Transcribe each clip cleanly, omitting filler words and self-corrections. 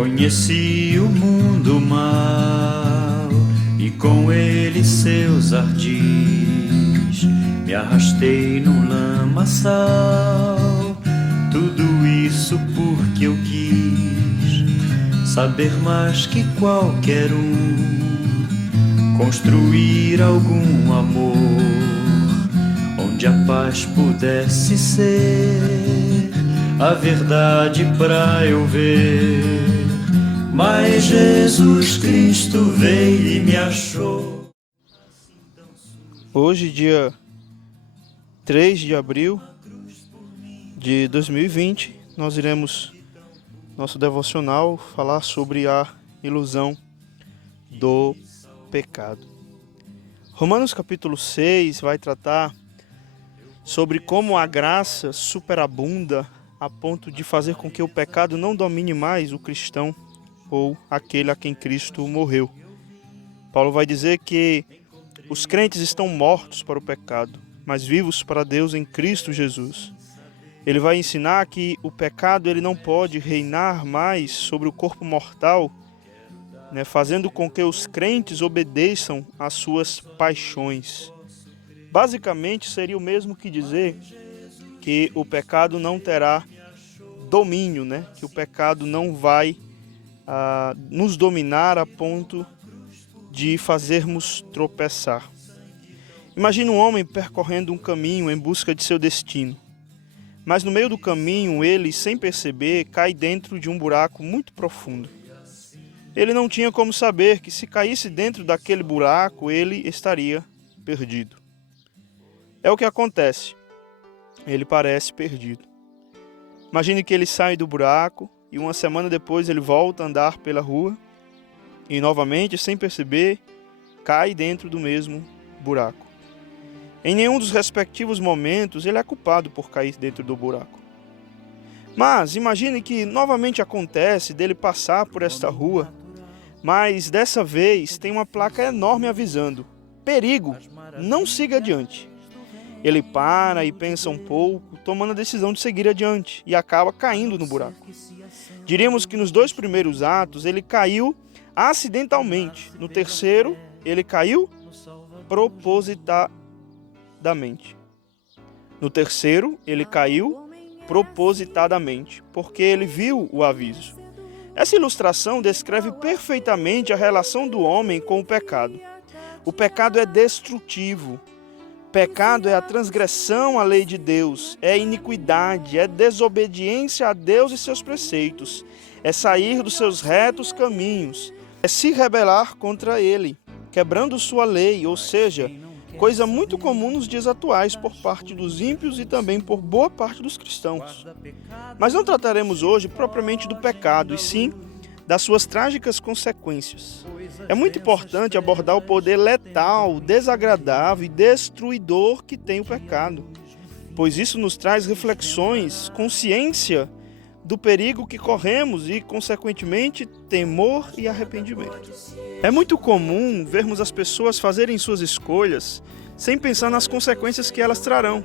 Conheci o mundo mal e com ele seus ardis. Me arrastei num lamaçal, tudo isso porque eu quis saber mais que qualquer construir algum amor onde a paz pudesse ser a verdade pra eu ver. Mas Jesus Cristo veio e me achou. Hoje, dia 3 de abril de 2020, nós iremos, nosso devocional, falar sobre a ilusão do pecado. Romanos capítulo 6 vai tratar sobre como a graça superabunda a ponto de fazer com que o pecado não domine mais o cristão ou aquele a quem Cristo morreu. Paulo vai dizer que os crentes estão mortos para o pecado, mas vivos para Deus em Cristo Jesus. Ele vai ensinar que o pecado ele não pode reinar mais sobre o corpo mortal, fazendo com que os crentes obedeçam às suas paixões. Basicamente, seria o mesmo que dizer que o pecado não terá domínio, que o pecado não vai nos dominar a ponto de fazermos tropeçar. Imagine um homem percorrendo um caminho em busca de seu destino. Mas no meio do caminho, ele, sem perceber, cai dentro de um buraco muito profundo. Ele não tinha como saber que se caísse dentro daquele buraco, ele estaria perdido. É o que acontece. Ele parece perdido. Imagine que ele sai do buraco e uma semana depois ele volta a andar pela rua e novamente, sem perceber, cai dentro do mesmo buraco. Em nenhum dos respectivos momentos ele é culpado por cair dentro do buraco. Mas imagine que novamente acontece dele passar por esta rua, mas dessa vez tem uma placa enorme avisando: perigo, não siga adiante. Ele para e pensa um pouco, tomando a decisão de seguir adiante, e acaba caindo no buraco. Diríamos que nos 2 primeiros atos ele caiu acidentalmente. No terceiro, ele caiu propositadamente. Porque ele viu o aviso. Essa ilustração descreve perfeitamente a relação do homem com o pecado. O pecado é destrutivo. Pecado é a transgressão à lei de Deus, é iniquidade, é desobediência a Deus e seus preceitos, é sair dos seus retos caminhos, é se rebelar contra Ele, quebrando sua lei, ou seja, coisa muito comum nos dias atuais por parte dos ímpios e também por boa parte dos cristãos. Mas não trataremos hoje propriamente do pecado, e sim das suas trágicas consequências. É muito importante abordar o poder letal, desagradável e destruidor que tem o pecado, pois isso nos traz reflexões, consciência do perigo que corremos e, consequentemente, temor e arrependimento. É muito comum vermos as pessoas fazerem suas escolhas sem pensar nas consequências que elas trarão.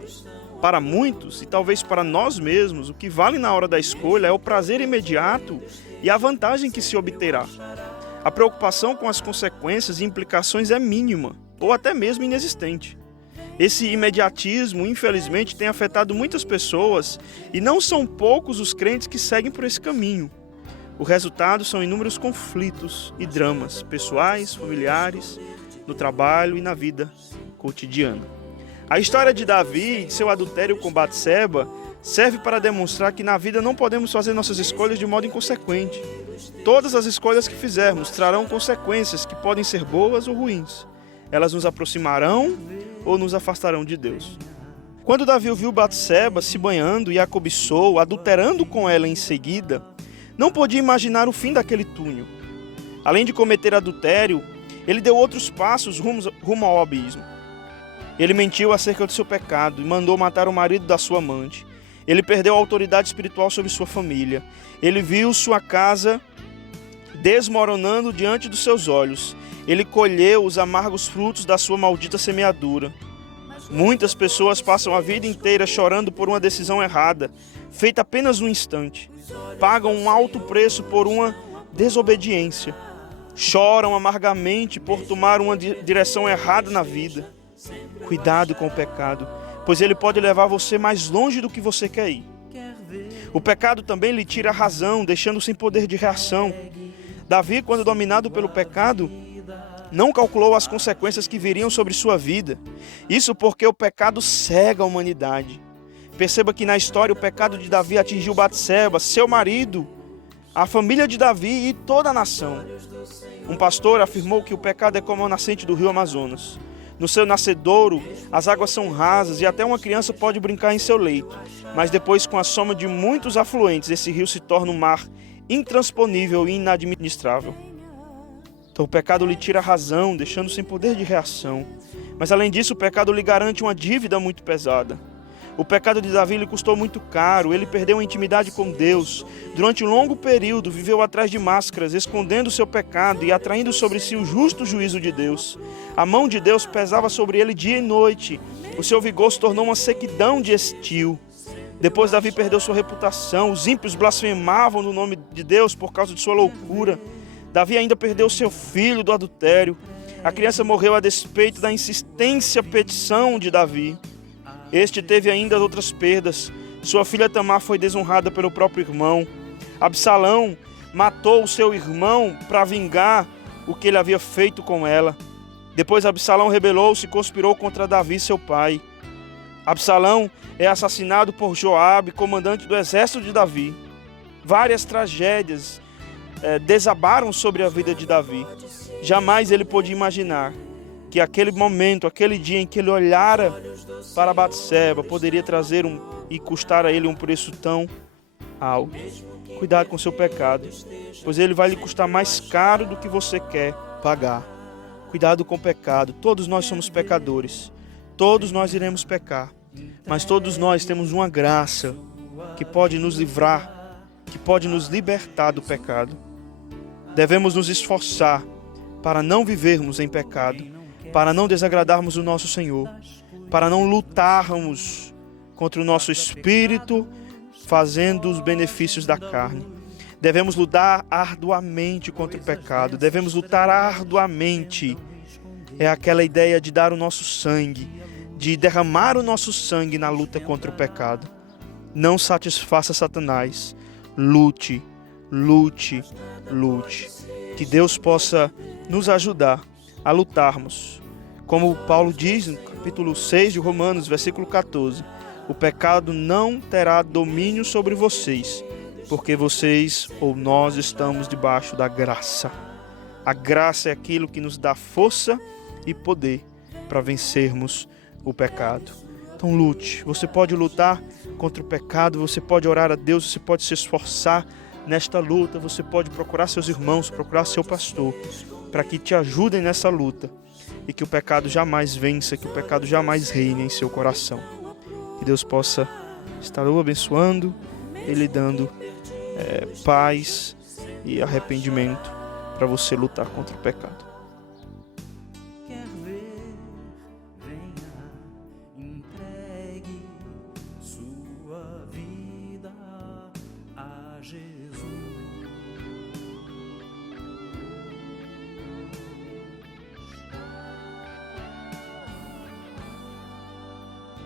Para muitos, e talvez para nós mesmos, o que vale na hora da escolha é o prazer imediato e a vantagem que se obterá. A preocupação com as consequências e implicações é mínima, ou até mesmo inexistente. Esse imediatismo, infelizmente, tem afetado muitas pessoas e não são poucos os crentes que seguem por esse caminho. O resultado são inúmeros conflitos e dramas pessoais, familiares, no trabalho e na vida cotidiana. A história de Davi e de seu adultério com Batseba serve para demonstrar que na vida não podemos fazer nossas escolhas de modo inconsequente. Todas as escolhas que fizermos trarão consequências que podem ser boas ou ruins. Elas nos aproximarão ou nos afastarão de Deus. Quando Davi viu Batseba se banhando e a cobiçou, adulterando com ela em seguida, não podia imaginar o fim daquele túnel. Além de cometer adultério, ele deu outros passos rumo ao abismo. Ele mentiu acerca do seu pecado e mandou matar o marido da sua amante. Ele perdeu a autoridade espiritual sobre sua família. Ele viu sua casa desmoronando diante dos seus olhos. Ele colheu os amargos frutos da sua maldita semeadura. Muitas pessoas passam a vida inteira chorando por uma decisão errada, feita apenas um instante. Pagam um alto preço por uma desobediência. Choram amargamente por tomar uma direção errada na vida. Cuidado com o pecado, pois ele pode levar você mais longe do que você quer ir. O pecado também lhe tira a razão, deixando sem poder de reação. Davi, quando dominado pelo pecado, não calculou as consequências que viriam sobre sua vida. Isso porque o pecado cega a humanidade. Perceba que na história o pecado de Davi atingiu Batseba, seu marido, a família de Davi e toda a nação. Um pastor afirmou que o pecado é como a nascente do rio Amazonas. No seu nascedouro, as águas são rasas e até uma criança pode brincar em seu leito. Mas depois, com a soma de muitos afluentes, esse rio se torna um mar intransponível e inadministrável. Então o pecado lhe tira a razão, deixando sem poder de reação. Mas além disso, o pecado lhe garante uma dívida muito pesada. O pecado de Davi lhe custou muito caro, ele perdeu a intimidade com Deus. Durante um longo período, viveu atrás de máscaras, escondendo o seu pecado e atraindo sobre si o justo juízo de Deus. A mão de Deus pesava sobre ele dia e noite. O seu vigor se tornou uma sequidão de estio. Depois Davi perdeu sua reputação, os ímpios blasfemavam no nome de Deus por causa de sua loucura. Davi ainda perdeu seu filho do adultério. A criança morreu a despeito da insistência petição de Davi. Este teve ainda outras perdas. Sua filha Tamar foi desonrada pelo próprio irmão. Absalão matou o seu irmão para vingar o que ele havia feito com ela. Depois Absalão rebelou-se e conspirou contra Davi, seu pai. Absalão é assassinado por Joabe, comandante do exército de Davi. Várias tragédias desabaram sobre a vida de Davi. Jamais ele podia imaginar que aquele momento, aquele dia em que ele olhara para Batseba, poderia trazer e custar a ele um preço tão alto. Cuidado com o seu pecado, pois ele vai lhe custar mais caro do que você quer pagar. Cuidado com o pecado. Todos nós somos pecadores. Todos nós iremos pecar. Mas todos nós temos uma graça que pode nos livrar, que pode nos libertar do pecado. Devemos nos esforçar para não vivermos em pecado, para não desagradarmos o nosso Senhor, para não lutarmos contra o nosso espírito, fazendo os benefícios da carne. Devemos lutar arduamente contra o pecado, devemos lutar arduamente. É aquela ideia de dar o nosso sangue, de derramar o nosso sangue na luta contra o pecado. Não satisfaça Satanás. Lute, lute, lute. Que Deus possa nos ajudar a lutarmos. Como Paulo diz no capítulo 6 de Romanos, versículo 14. O pecado não terá domínio sobre vocês, porque vocês ou nós estamos debaixo da graça. A graça é aquilo que nos dá força e poder para vencermos o pecado. Então lute. Você pode lutar contra o pecado, você pode orar a Deus, você pode se esforçar nesta luta, você pode procurar seus irmãos, procurar seu pastor, para que te ajudem nessa luta e que o pecado jamais vença, que o pecado jamais reine em seu coração. Que Deus possa estar o abençoando e lhe dando paz e arrependimento para você lutar contra o pecado.